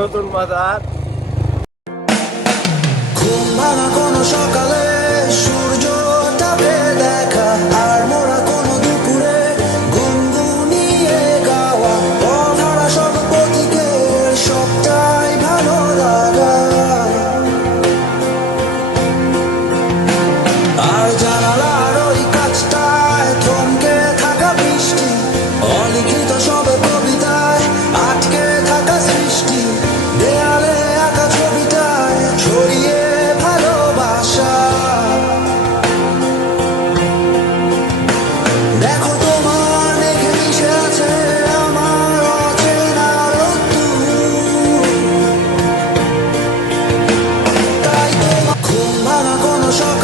নতুন বাজার। ঘুম ভাঙা কোনো সকালে shock